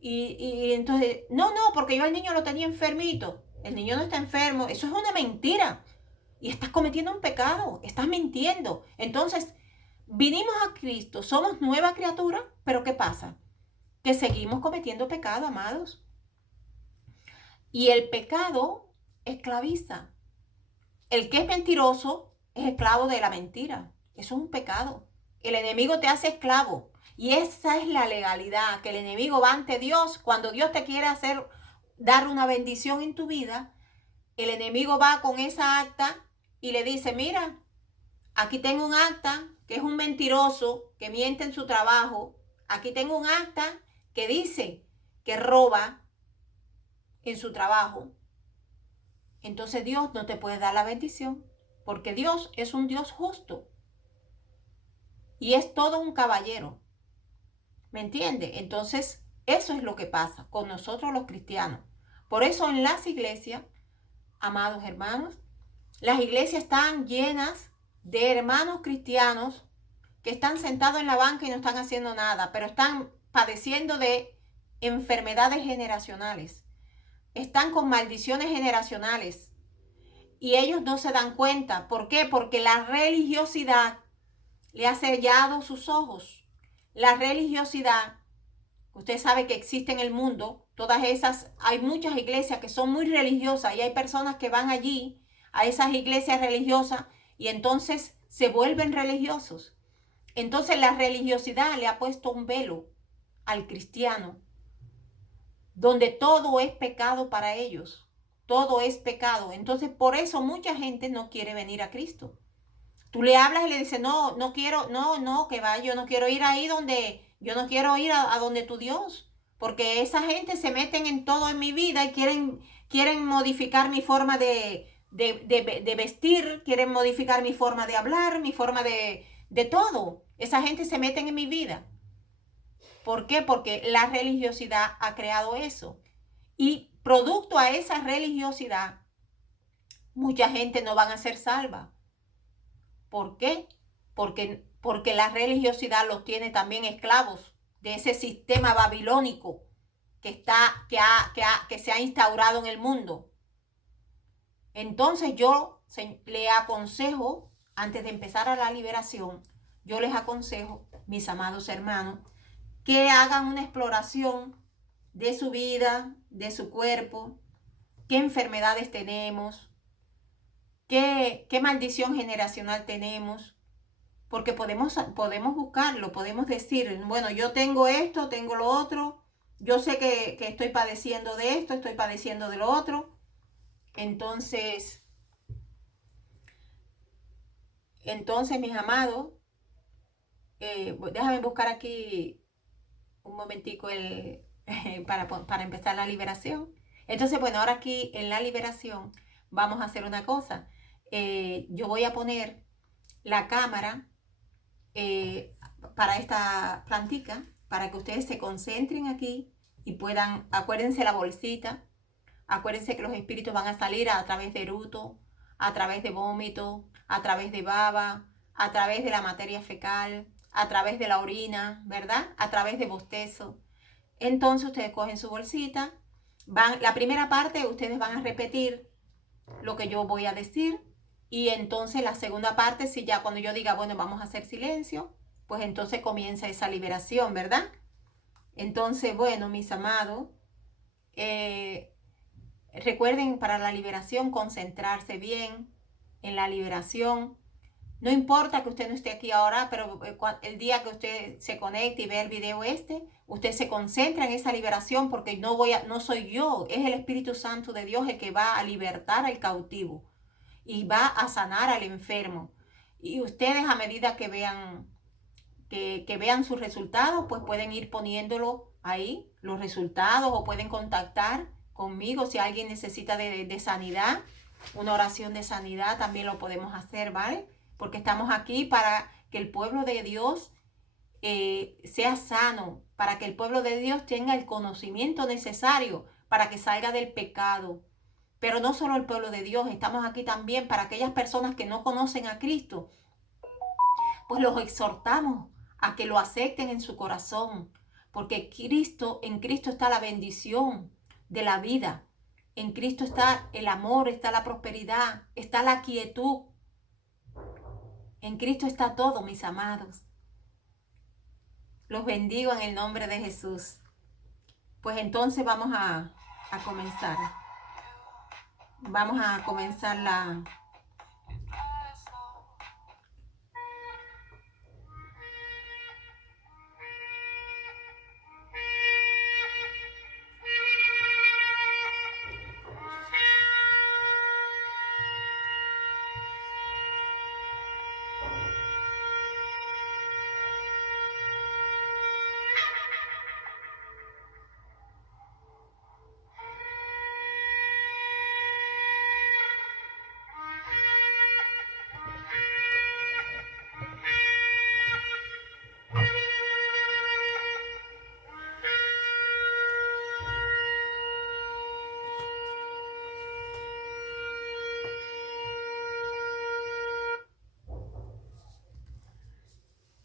Y entonces, no, porque yo al niño lo tenía enfermito. El niño no está enfermo. Eso es una mentira. Y estás cometiendo un pecado. Estás mintiendo. Entonces, vinimos a Cristo. Somos nueva criatura. Pero ¿qué pasa? Que seguimos cometiendo pecado, amados. Y el pecado esclaviza. El que es mentiroso es esclavo de la mentira. Eso es un pecado. El enemigo te hace esclavo. Y esa es la legalidad, que el enemigo va ante Dios. Cuando Dios te quiere dar una bendición en tu vida, el enemigo va con esa acta y le dice, mira, aquí tengo un acta que es un mentiroso, que miente en su trabajo. Aquí tengo un acta que dice que roba en su trabajo. Entonces Dios no te puede dar la bendición, porque Dios es un Dios justo. y es todo un caballero. ¿Me entiende? Entonces, eso es lo que pasa con nosotros los cristianos. Por eso en las iglesias, amados hermanos, las iglesias están llenas de hermanos cristianos que están sentados en la banca y no están haciendo nada, pero están padeciendo de enfermedades generacionales. Están con maldiciones generacionales y ellos no se dan cuenta. ¿Por qué? Porque la religiosidad le ha sellado sus ojos. La religiosidad, usted sabe que existe en el mundo, todas esas, hay muchas iglesias que son muy religiosas y hay personas que van allí a esas iglesias religiosas y entonces se vuelven religiosos. Entonces la religiosidad le ha puesto un velo al cristiano, donde todo es pecado para ellos. Todo es pecado. Entonces por eso mucha gente no quiere venir a Cristo. Tú le hablas y le dices, no, no quiero, no, que va, yo no quiero ir ahí donde, yo no quiero ir a donde tu Dios, porque esa gente se meten en todo en mi vida y quieren modificar mi forma de vestir, quieren modificar mi forma de hablar, mi forma de todo. Esa gente se meten en mi vida. ¿Por qué? Porque la religiosidad ha creado eso. Y producto a esa religiosidad, mucha gente no van a ser salva. ¿Por qué? Porque la religiosidad los tiene también esclavos de ese sistema babilónico que se ha instaurado en el mundo. Entonces yo le aconsejo, antes de empezar a la liberación, yo les aconsejo, mis amados hermanos, que hagan una exploración de su vida, de su cuerpo, qué enfermedades tenemos, qué maldición generacional tenemos, porque podemos buscarlo, podemos decir, bueno, yo tengo esto, tengo lo otro, yo sé que estoy padeciendo de esto, estoy padeciendo de lo otro. Entonces, mis amados, déjame buscar aquí un momentico para empezar la liberación. Entonces, bueno, ahora aquí en la liberación vamos a hacer una cosa. Yo voy a poner la cámara para esta plantica, para que ustedes se concentren aquí y puedan, acuérdense la bolsita, acuérdense que los espíritus van a salir a través de eruto, a través de vómito, a través de baba, a través de la materia fecal, a través de la orina, ¿verdad? A través de bostezo. Entonces ustedes cogen su bolsita, la primera parte ustedes van a repetir lo que yo voy a decir y entonces la segunda parte, si ya cuando yo diga, bueno, vamos a hacer silencio, pues entonces comienza esa liberación, ¿verdad? Entonces, bueno, mis amados, recuerden para la liberación concentrarse bien en la liberación. No importa que usted no esté aquí ahora, pero el día que usted se conecte y vea el video usted se concentra en esa liberación porque no soy yo, es el Espíritu Santo de Dios el que va a libertar al cautivo y va a sanar al enfermo. Y ustedes a medida que vean sus resultados, pues pueden ir poniéndolo ahí, los resultados, o pueden contactar conmigo si alguien necesita de sanidad, una oración de sanidad, también lo podemos hacer, ¿vale? Porque estamos aquí para que el pueblo de Dios sea sano, para que el pueblo de Dios tenga el conocimiento necesario para que salga del pecado. Pero no solo el pueblo de Dios, estamos aquí también para aquellas personas que no conocen a Cristo, pues los exhortamos a que lo acepten en su corazón, porque en Cristo está la bendición de la vida. En Cristo está el amor, está la prosperidad, está la quietud. En Cristo está todo, mis amados. Los bendigo en el nombre de Jesús. Pues entonces vamos a comenzar. Vamos a comenzar la...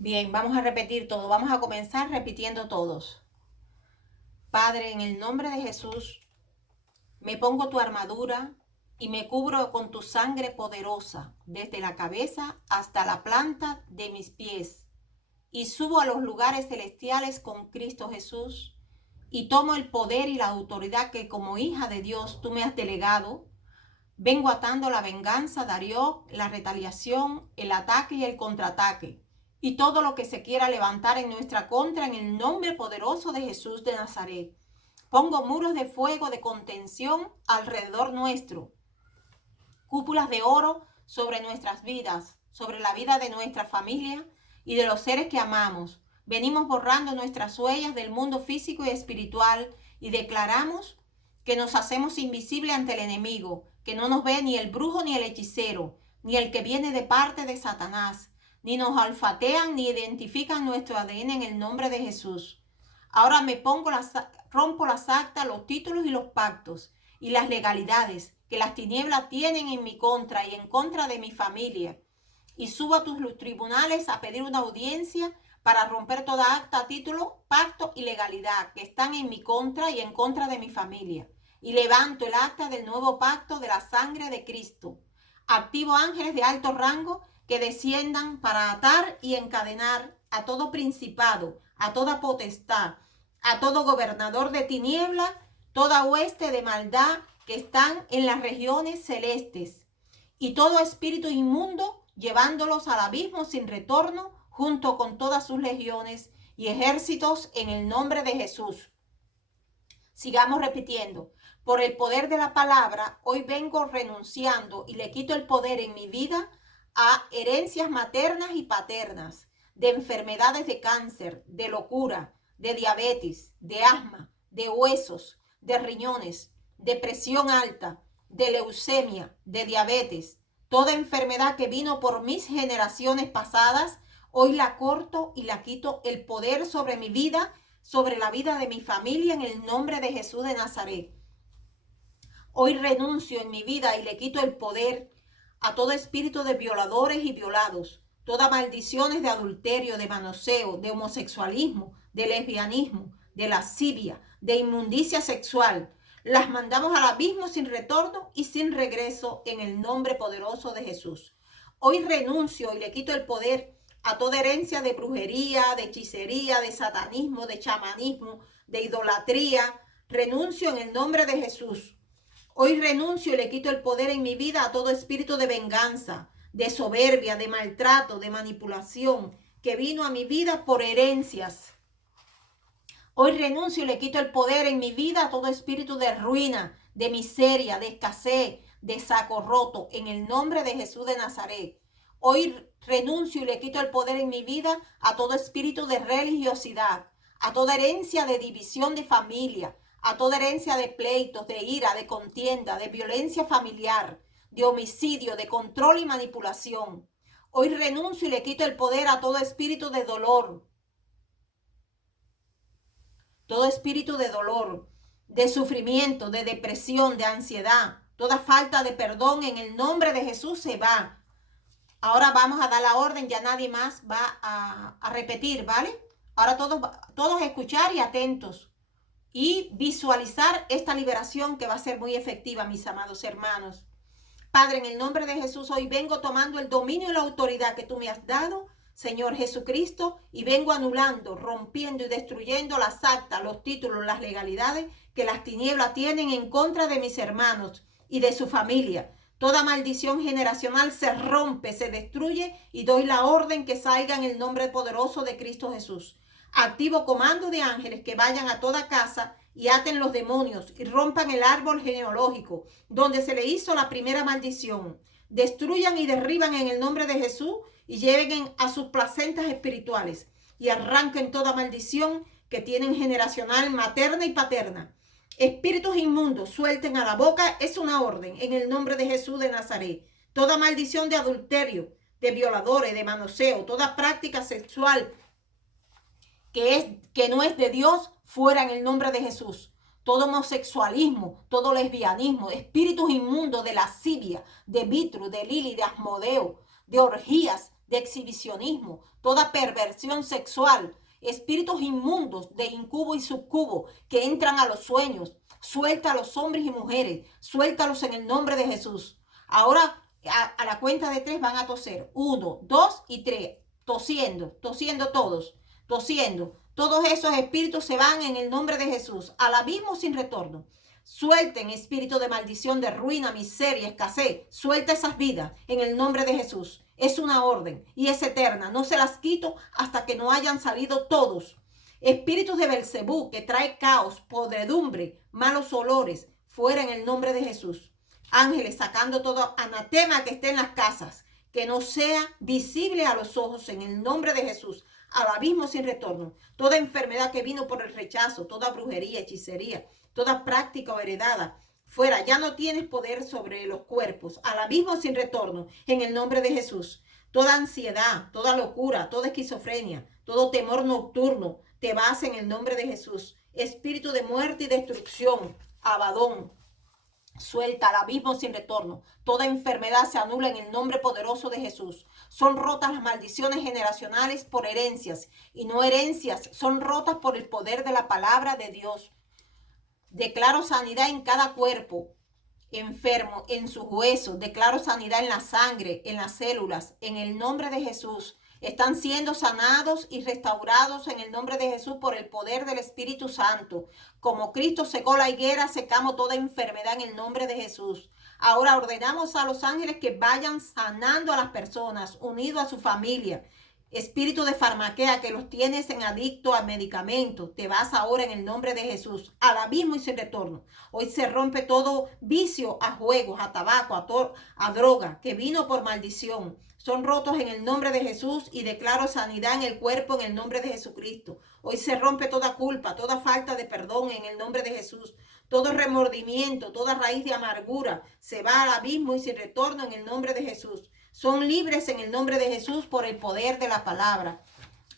Bien, vamos a repetir todo. Vamos a comenzar repitiendo todos. Padre, en el nombre de Jesús, me pongo tu armadura y me cubro con tu sangre poderosa, desde la cabeza hasta la planta de mis pies, y subo a los lugares celestiales con Cristo Jesús, y tomo el poder y la autoridad que como hija de Dios tú me has delegado. Vengo atando la venganza, Darío, la retaliación, el ataque y el contraataque, y todo lo que se quiera levantar en nuestra contra en el nombre poderoso de Jesús de Nazaret. Pongo muros de fuego de contención alrededor nuestro, cúpulas de oro sobre nuestras vidas, sobre la vida de nuestra familia y de los seres que amamos. Venimos borrando nuestras huellas del mundo físico y espiritual y declaramos que nos hacemos invisibles ante el enemigo, que no nos ve ni el brujo ni el hechicero, ni el que viene de parte de Satanás, ni nos olfatean ni identifican nuestro ADN en el nombre de Jesús. Ahora rompo las actas, los títulos y los pactos y las legalidades que las tinieblas tienen en mi contra y en contra de mi familia. Y subo a tus tribunales a pedir una audiencia para romper toda acta, título, pacto y legalidad que están en mi contra y en contra de mi familia. Y levanto el acta del nuevo pacto de la sangre de Cristo. Activo ángeles de alto rango que desciendan para atar y encadenar a todo principado, a toda potestad, a todo gobernador de tiniebla, toda hueste de maldad que están en las regiones celestes, y todo espíritu inmundo, llevándolos al abismo sin retorno, junto con todas sus legiones y ejércitos en el nombre de Jesús. Sigamos repitiendo. Por el poder de la palabra, hoy vengo renunciando y le quito el poder en mi vida a herencias maternas y paternas, de enfermedades de cáncer, de locura, de diabetes, de asma, de huesos, de riñones, de presión alta, de leucemia, de diabetes. Toda enfermedad que vino por mis generaciones pasadas, hoy la corto y la quito el poder sobre mi vida, sobre la vida de mi familia, en el nombre de Jesús de Nazaret. Hoy renuncio en mi vida y le quito el poder a todo espíritu de violadores y violados, todas maldiciones de adulterio, de manoseo, de homosexualismo, de lesbianismo, de lascivia, de inmundicia sexual. Las mandamos al abismo sin retorno y sin regreso en el nombre poderoso de Jesús. Hoy renuncio y le quito el poder a toda herencia de brujería, de hechicería, de satanismo, de chamanismo, de idolatría. Renuncio en el nombre de Jesús. Hoy renuncio y le quito el poder en mi vida a todo espíritu de venganza, de soberbia, de maltrato, de manipulación, que vino a mi vida por herencias. Hoy renuncio y le quito el poder en mi vida a todo espíritu de ruina, de miseria, de escasez, de saco roto, en el nombre de Jesús de Nazaret. Hoy renuncio y le quito el poder en mi vida a todo espíritu de religiosidad, a toda herencia de división de familia, a toda herencia de pleitos, de ira, de contienda, de violencia familiar, de homicidio, de control y manipulación. Hoy renuncio y le quito el poder a todo espíritu de dolor, de sufrimiento, de depresión, de ansiedad, toda falta de perdón en el nombre de Jesús se va. Ahora vamos a dar la orden, ya nadie más va a repetir, ¿vale? Ahora todos escuchar y atentos y visualizar esta liberación que va a ser muy efectiva, mis amados hermanos. Padre, en el nombre de Jesús, hoy vengo tomando el dominio y la autoridad que tú me has dado, Señor Jesucristo, y vengo anulando, rompiendo y destruyendo las actas, los títulos, las legalidades que las tinieblas tienen en contra de mis hermanos y de su familia. Toda maldición generacional se rompe, se destruye y doy la orden que salga en el nombre poderoso de Cristo Jesús. Activo comando de ángeles que vayan a toda casa y aten los demonios y rompan el árbol genealógico donde se le hizo la primera maldición. Destruyan y derriban en el nombre de Jesús y lleven a sus placentas espirituales y arranquen toda maldición que tienen generacional, materna y paterna. Espíritus inmundos, suelten a la boca, es una orden en el nombre de Jesús de Nazaret. Toda maldición de adulterio, de violadores, de manoseo, toda práctica sexual que no es de Dios, fuera en el nombre de Jesús. Todo homosexualismo, todo lesbianismo, espíritus inmundos de lascivia, de vitro, de lili, de asmodeo, de orgías, de exhibicionismo, toda perversión sexual, espíritus inmundos de incubo y subcubo que entran a los sueños. Suelta a los hombres y mujeres, suéltalos en el nombre de Jesús. Ahora a la cuenta de 3 van a toser. 1, 2 y 3. Tosiendo todos, tosiendo. Todos esos espíritus se van en el nombre de Jesús al abismo sin retorno. Suelten espíritu de maldición, de ruina, miseria, escasez. Suelta esas vidas en el nombre de Jesús. Es una orden y es eterna. No se las quito hasta que no hayan salido todos. Espíritus de Belcebú que trae caos, podredumbre, malos olores, fuera en el nombre de Jesús. Ángeles sacando todo anatema que esté en las casas, que no sea visible a los ojos en el nombre de Jesús, al abismo sin retorno. Toda enfermedad que vino por el rechazo, toda brujería, hechicería, toda práctica o heredada, fuera, ya no tienes poder sobre los cuerpos, al abismo sin retorno, en el nombre de Jesús. Toda ansiedad, toda locura, toda esquizofrenia, todo temor nocturno, te vas en el nombre de Jesús. Espíritu de muerte y destrucción, Abadón, suelta al abismo sin retorno. Toda enfermedad se anula en el nombre poderoso de Jesús. Son rotas las maldiciones generacionales por herencias y no herencias. Son rotas por el poder de la palabra de Dios. Declaro sanidad en cada cuerpo enfermo, en sus huesos. Declaro sanidad en la sangre, en las células, en el nombre de Jesús. Están siendo sanados y restaurados en el nombre de Jesús por el poder del Espíritu Santo. Como Cristo secó la higuera, secamos toda enfermedad en el nombre de Jesús. Ahora ordenamos a los ángeles que vayan sanando a las personas, unidos a su familia. Espíritu de farmaquea que los tienes en adicto a medicamentos, te vas ahora en el nombre de Jesús al abismo y sin retorno. Hoy se rompe todo vicio a juegos, a tabaco, a droga, que vino por maldición. Son rotos en el nombre de Jesús y declaro sanidad en el cuerpo en el nombre de Jesucristo. Hoy se rompe toda culpa, toda falta de perdón en el nombre de Jesús. Todo remordimiento, toda raíz de amargura se va al abismo y sin retorno en el nombre de Jesús. Son libres en el nombre de Jesús por el poder de la palabra.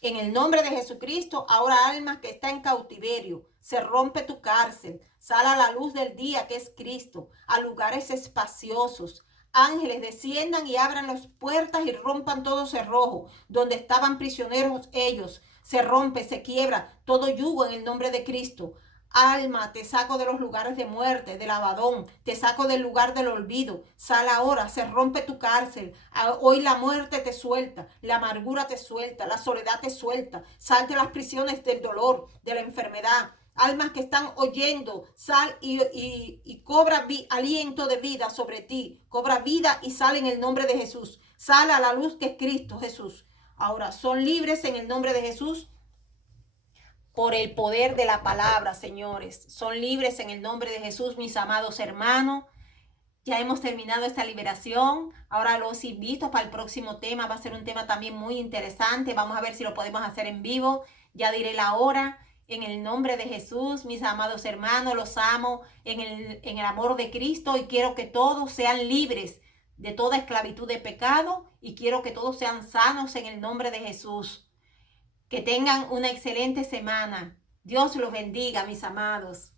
En el nombre de Jesucristo, ahora alma que está en cautiverio, se rompe tu cárcel, sale a la luz del día que es Cristo, a lugares espaciosos. Ángeles desciendan y abran las puertas y rompan todo cerrojo, donde estaban prisioneros ellos. Se rompe, se quiebra todo yugo en el nombre de Cristo. Alma, te saco de los lugares de muerte, del abadón, te saco del lugar del olvido. Sal ahora, se rompe tu cárcel. Hoy la muerte te suelta, la amargura te suelta, la soledad te suelta. Sal de las prisiones del dolor, de la enfermedad. Almas que están oyendo, sal y cobra aliento de vida sobre ti. Cobra vida y sal en el nombre de Jesús. Sal a la luz que es Cristo Jesús. Ahora, son libres en el nombre de Jesús. Por el poder de la palabra, señores. Son libres en el nombre de Jesús, mis amados hermanos. Ya hemos terminado esta liberación. Ahora los invito para el próximo tema. Va a ser un tema también muy interesante. Vamos a ver si lo podemos hacer en vivo. Ya diré la hora. En el nombre de Jesús, mis amados hermanos, los amo en el amor de Cristo y quiero que todos sean libres de toda esclavitud de pecado y quiero que todos sean sanos en el nombre de Jesús. Que tengan una excelente semana. Dios los bendiga, mis amados.